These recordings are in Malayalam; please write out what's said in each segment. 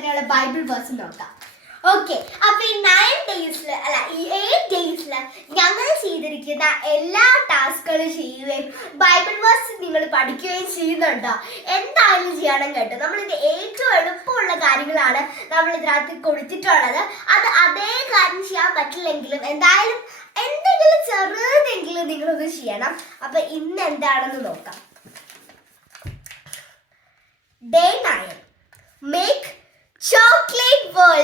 തന്നെയുള്ള ബൈബിൾ വേഴ്സ് നോക്കാം. ഓക്കെ, അപ്പൊ ഈ 9 ഡേയ്സില് അല്ല ഈ 8 ഡേയ്സില് ഞങ്ങൾ ചെയ്തിരിക്കുന്ന എല്ലാ ടാസ്കുകളും ചെയ്യുകയും ബൈബിൾ വേഴ്സ് നിങ്ങൾ പഠിക്കുകയും ചെയ്യുന്നുണ്ടോ? എന്തായാലും ചെയ്യണം കേട്ടോ. നമ്മളിത് ഏറ്റവും എളുപ്പമുള്ള കാര്യങ്ങളാണ് നമ്മൾ ഇതിനകത്ത് കൊടുത്തിട്ടുള്ളത്. അത് അതേ കാര്യം ചെയ്യാൻ പറ്റില്ലെങ്കിലും എന്തായാലും എന്തെങ്കിലും ചെറുതെങ്കിലും നിങ്ങളൊന്ന് ചെയ്യണം. അപ്പൊ ഇന്ന് എന്താണെന്ന് നോക്കാം. Day 9 make chocolate ball.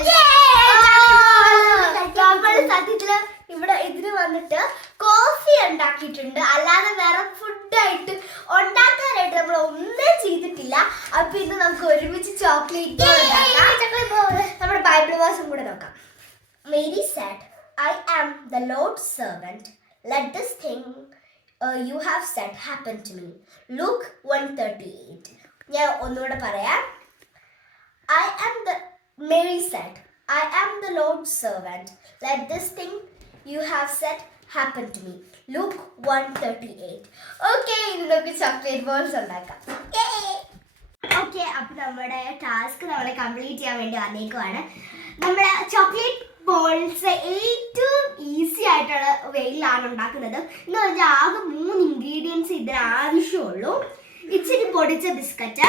നമ്മൾ സത്യത്തില് ഇവിടെ ഇതിന് വന്നിട്ട് കോഫി ഉണ്ടാക്കിയിട്ടുണ്ട്, അല്ലാതെ വേറെ ഫുഡായിട്ട് ഉണ്ടാക്കാനായിട്ട് നമ്മൾ ഒന്നും ചെയ്തിട്ടില്ല. അപ്പൊ ഇന്ന് നമുക്ക് ഒരുമിച്ച് ചോക്ലേറ്റ് ബോൾ ഉണ്ടാക്കാം. നമ്മുടെ ബൈബിൾ വേഴ്സും കൂടെ നോക്കാം. Mary said, I am the Lord's servant. Let this thing you have said happen to me. Luke 1:38. ഞാൻ ഒന്നുകൂടെ പറയാം. Mary said, I am the Lord's servant. Let this thing you have said happen to me. Luke 1:38. Okay, ഇനി നമുക്ക് ചോക്ലേറ്റ് ബോൾസ് ഉണ്ടാക്കാം. ഓക്കെ, അപ്പൊ നമ്മുടെ ടാസ്ക് നമ്മളെ കംപ്ലീറ്റ് ചെയ്യാൻ വേണ്ടി വന്നേക്കുവാണ്. നമ്മുടെ ചോക്ലേറ്റ് ബോൾസ് ഏറ്റവും ഈസി ആയിട്ടുള്ള വേയിലാണ് ഉണ്ടാക്കുന്നത്. എന്ന് പറഞ്ഞാൽ ആകെ 3 ഇൻഗ്രീഡിയൻസ് ഇതിന് ആവശ്യമുള്ളൂ. ഇച്ചിരി പൊടിച്ച ബിസ്ക്കറ്റ്,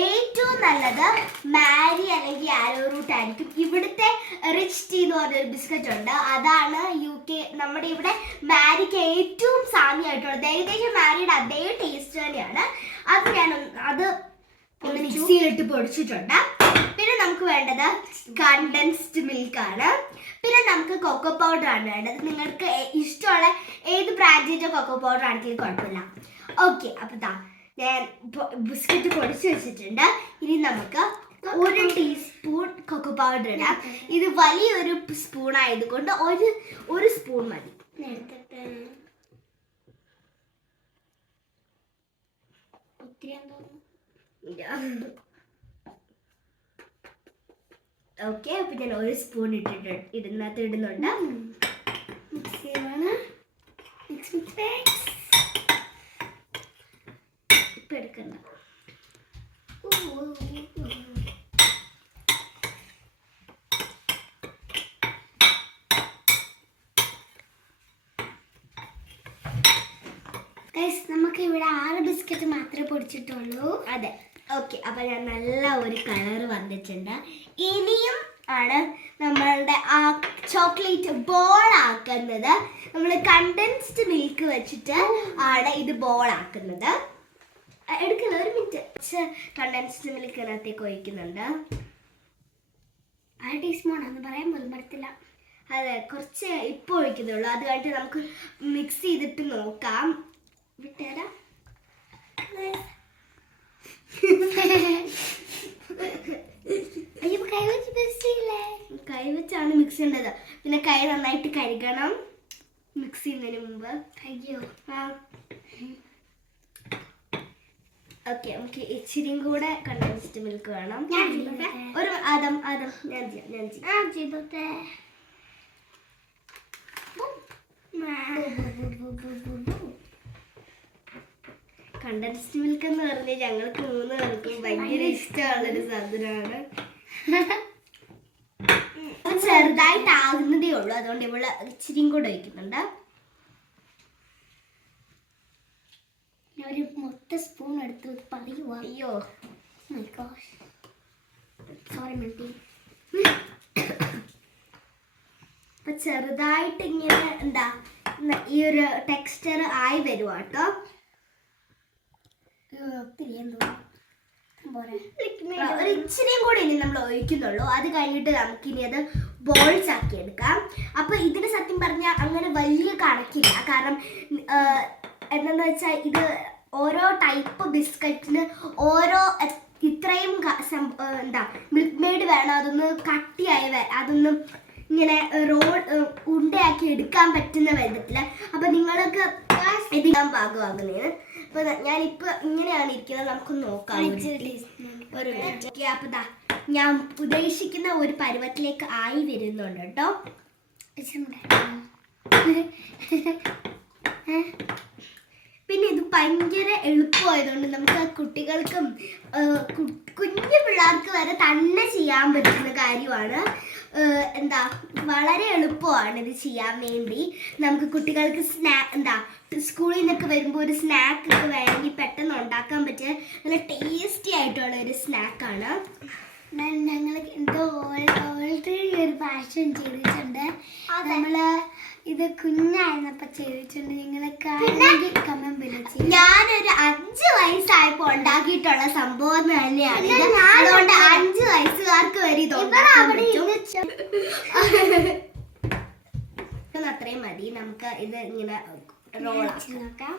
ഏറ്റവും നല്ലത് മാരി അല്ലെങ്കിൽ ആരോ റൂട്ട് ആയിരിക്കും. ഇവിടുത്തെ റിച്ച് ടീ എന്ന് പറഞ്ഞൊരു ബിസ്ക്കറ്റ് ഉണ്ട്, അതാണ് UK. നമ്മുടെ ഇവിടെ മാരിക്ക് ഏറ്റവും സാമ്യമായിട്ടുള്ളത്, ഏകദേശം മാരിയുടെ അതേ ടേസ്റ്റ് തന്നെയാണ്. അത് ഒന്ന് മിക്സിയിലിട്ട് പൊടിച്ചിട്ടുണ്ട്. പിന്നെ നമുക്ക് വേണ്ടത് കണ്ടൻസ്ഡ് മിൽക്ക് ആണ്. പിന്നെ നമുക്ക് കൊക്കോ പൗഡർ ആണ് വേണ്ടത്. നിങ്ങൾക്ക് ഇഷ്ടമുള്ള ഏത് ബ്രാൻഡിന്റെ കൊക്കോ പൗഡർ ആണെങ്കിലും കുഴപ്പമില്ല. ഓക്കെ, അപ്പൊ ഞാൻ ബിസ്ക്കറ്റ് പൊടിച്ച് വെച്ചിട്ടുണ്ട്. ഇനി നമുക്ക് 1 ടീസ്പൂൺ കൊക്കോ പൗഡർ ഇടാം. ഇത് വലിയൊരു സ്പൂൺ ആയതുകൊണ്ട് ഒരു സ്പൂൺ മതി. ഓക്കെ, അപ്പൊ ഞാൻ 1 സ്പൂൺ ഇടുന്നുണ്ട്. ഇപ്പൊ എടുക്കണ്ട. നമുക്ക് ഇവിടെ 6 ബിസ്ക്കറ്റ് മാത്രമേ പൊടിച്ചിട്ടുള്ളൂ. അതെ, ഓക്കെ. അപ്പൊ ഞാൻ നല്ല ഒരു കളർ വന്നിട്ടുണ്ട്. ഇനിയും ആണ് നമ്മളുടെ ആ ചോക്ലേറ്റ് ബോൾ ആക്കുന്നത്. നമ്മൾ കണ്ടൻസ്ഡ് മിൽക്ക് വെച്ചിട്ട് ആണ് ഇത് ബോൾ ആക്കുന്നത്. എടുക്കുന്നത് 1 മിനിറ്റ്. കണ്ടൻസ്ഡ് മിൽക്ക് അതിനകത്തേക്ക് ഒഴിക്കുന്നുണ്ട്. 1 ടീസ്പൂണാന്ന് പറയാൻ പോലും പറ്റത്തില്ല. അതെ, കുറച്ച് ഇപ്പോൾ ഒഴിക്കുന്നുള്ളൂ. അത് കഴിഞ്ഞിട്ട് നമുക്ക് മിക്സ് ചെയ്തിട്ട് നോക്കാം. വിട്ടേരാ. കൈവച്ചാണ് മിക്സ് ചെയ്യേണ്ടത്. പിന്നെ കൈ നന്നായിട്ട് കഴുകണം മിക്സ് ചെയ്യുന്നതിന് മുമ്പ്. അയ്യോ. ഓക്കെ, നമുക്ക് ഇച്ചിരിയും കൂടെ കണ്ടൻസ്ഡ് മിൽക്ക് വേണം. ഒരു ആദം ഞാൻ ചെയ്തോട്ടെ. കണ്ടൻസ്ഡ് മിൽക്ക് എന്ന് പറഞ്ഞാൽ ഞങ്ങൾക്ക് 3 പേർക്കും ഭയങ്കര ഇഷ്ടമുള്ളൊരു സാധനമാണ്. ചെറുതായിട്ട് ആകുന്നതേ ഉള്ളൂ, അതുകൊണ്ട് ഇവിടെ ഇച്ചിരിയും കൂടെ ഒഴിക്കുന്നുണ്ട്. ഒരു മൊത്ത സ്പൂൺ എടുത്ത് പറയുക. അയ്യോ, സോറി മൾട്ടി. അപ്പൊ ചെറുതായിട്ട് ഇങ്ങനെ എന്താ ഈ ഒരു ടെക്സ്ചർ ആയി വരുവാ കേട്ടോ. ഒത്തിരി ഒരു ഇച്ചിരിയും കൂടി ഇനി നമ്മൾ ഒഴിക്കുന്നുള്ളൂ. അത് കഴിഞ്ഞിട്ട് നമുക്കിനി അത് ബോൾസ് ആക്കി എടുക്കാം. അപ്പൊ ഇതിന് സത്യം പറഞ്ഞാൽ അങ്ങനെ വലിയ കണക്കില്ല. കാരണം എന്താന്ന് വെച്ചാൽ ഇത് ഓരോ ടൈപ്പ് ബിസ്ക്കറ്റിന് ഓരോ ഇത്രയും എന്താ മിൽക്ക് മെയ്ഡ് വേണം. അതൊന്ന് കട്ടിയായി അതൊന്ന് ഇങ്ങനെ ഉണ്ടയാക്കി എടുക്കാൻ പറ്റുന്ന വിധത്തില്. അപ്പൊ നിങ്ങൾക്ക് ഇതിനാൻ പാകമാകുന്നതിന്. അപ്പൊ ഞാനിപ്പോ ഇങ്ങനെയാണ് ഇരിക്കുന്നത്. നമുക്ക് നോക്കാം ഒരു മിനിറ്റ്. അപ്പൊ ഞാൻ ഉദ്ദേശിക്കുന്ന ഒരു പരുവത്തിലേക്ക് ആയി വരുന്നുണ്ട് കേട്ടോ. പിന്നെ ഇത് ഭയങ്കര എളുപ്പമായതുകൊണ്ട് നമുക്ക് കുട്ടികൾക്കും കുഞ്ഞു പിള്ളേർക്ക് വരെ തന്നെ ചെയ്യാൻ പറ്റുന്ന കാര്യമാണ്. എന്താ വളരെ എളുപ്പമാണ് ഇത് ചെയ്യാൻ വേണ്ടി. നമുക്ക് കുട്ടികൾക്ക് സ്കൂളിൽ നിന്നൊക്കെ വരുമ്പോൾ ഒരു സ്നാക്ക് ഒക്കെ വേണമെങ്കിൽ പെട്ടെന്ന് ഉണ്ടാക്കാൻ പറ്റിയ നല്ല ടേസ്റ്റി ആയിട്ടുള്ള ഒരു സ്നാക്കാണ്. ഞങ്ങൾ എന്തോ ഓൾറെഡി ഒരു പാഷൻ ചെയ്തിട്ടുണ്ട്. നമ്മള് ഇത് കുഞ്ഞായിരുന്നപ്പോ ചെയ്തിട്ടുണ്ട്. നിങ്ങളൊക്കെ ഞാനൊരു 5 വയസ്സായപ്പോ ഉണ്ടാക്കിയിട്ടുള്ള സംഭവം തന്നെയാണ്. അതുകൊണ്ട് 5 വയസ്സുകാർക്ക് വരെ ഇത് ഉണ്ടാക്കാൻ പറ്റും. അത്രയും മതി. നമുക്ക് ഇത് ഇങ്ങനെ റോൾ നോക്കാം.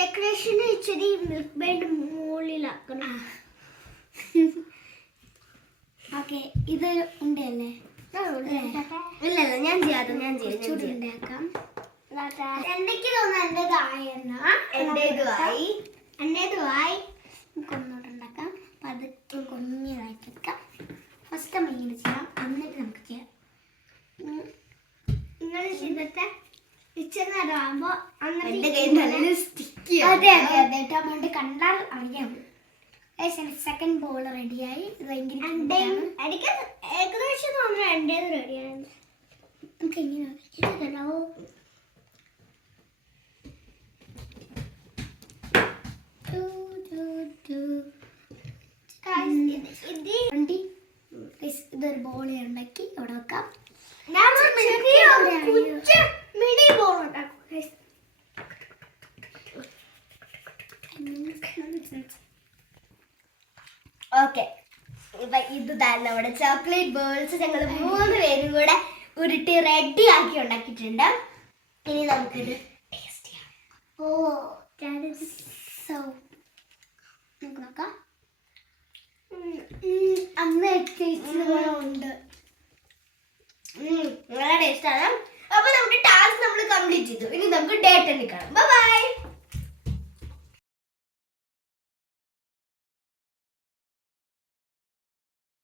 ഡെക്കറേഷൻ ഇച്ചിരി മിൽക്ക് മെയ്ഡ് മുകളിലാക്കണം. ഓക്കെ, ഇത് ഉണ്ടല്ലേ? ഇല്ല ഞാൻ ചെയ്യാം. ഉണ്ടാക്കാം. എന്തൊക്കെ തോന്നുന്നു എന്റേതുമായി. നമുക്കൊന്നുകൂടെ ഉണ്ടാക്കാം. പതുക്കെ കുഞ്ഞതായിട്ട് എടുക്കാം. ഫസ്റ്റ് നമ്മൾ ഇങ്ങനെ ചെയ്യാം, എന്നിട്ട് നമുക്ക് ചെയ്യാം. നിങ്ങൾ ചെയ്തിട്ട് ഇച്ചിരി നേരം ആകുമ്പോ അതെ ടൊമാറ്റോ കണ്ടാൽ അറിയാം. സെക്കൻഡ് ബോൾ റെഡിയായി. ഏകദേശം തോന്നുന്നു എന്റേത് റെഡിയാണ്. നമുക്ക് എങ്ങനെ ഇതൊരു ബോൾ ഉണ്ടാക്കി ഇവിടെ വെക്കാം. മിനി ബോൾ ഉണ്ടാക്കും. ഓക്കെ, ഇത് തന്നെ നമ്മുടെ ചോക്ലേറ്റ് ബോൾസ് ഞങ്ങൾ 3 പേരും കൂടെ ഉരുട്ടി റെഡി ആക്കി ഉണ്ടാക്കിയിട്ടുണ്ട്. ഇനി നമുക്കിത് ടേസ്റ്റ് ചെയ്യാം. നമുക്ക് നോക്കാം. അന്ന് ഉണ്ട്. നല്ല ടേസ്റ്റ് ആണ്. അപ്പൊ നമ്മുടെ ടാസ്ക് നമ്മൾ കംപ്ലീറ്റ് ചെയ്തു. ഇനി നമുക്ക് ഡേറ്റ് എടുക്കണം. ബൈ.